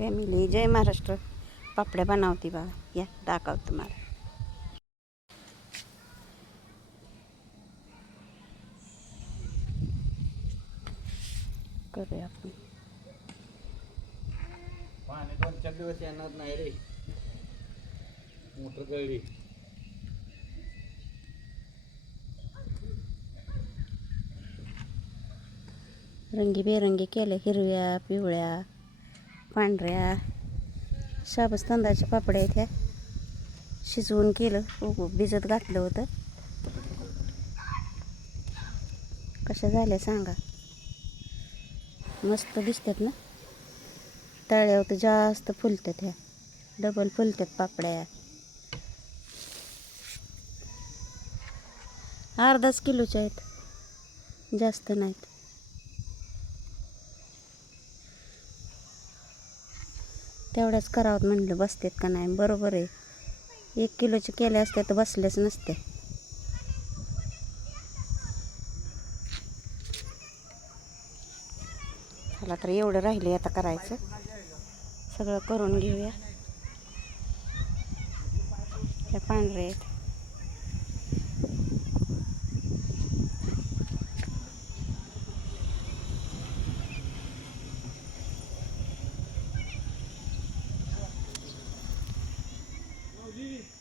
Family जय महाराष्ट्र. पापड्या बनवते बघा, या दाखवते तुम्हाला. करूया आपण. पाणी 2-4 दिवस येणार नाही रे, मोटर गळली. रंगीबेरंगी केले, हिरव्या, पिवळ्या, पांढऱ्या शाबूस तांदळाच्या पापड्या आहेत ह्या. शिजवून केलं, भिजत घातलं होतं. कशा झाल्या सांगा. मस्त दिसतात ना. तळ्यावर तर जास्त फुलतात, ह्या डबल फुलतात पापड्या. अर्धाच किलोच्या आहेत, जास्त नाहीत. तेवढ्याच करावं म्हणलं, बसतात का नाही. बरोबर आहे, 1 किलोचे केले असते तर बसलेच नसते. चला तर एवढं राहिले आता करायचं, सगळं करून घेऊया. ह्या पांढरे आहेत.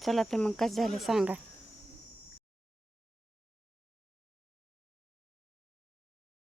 चला तर मग कसं झालं सांगा.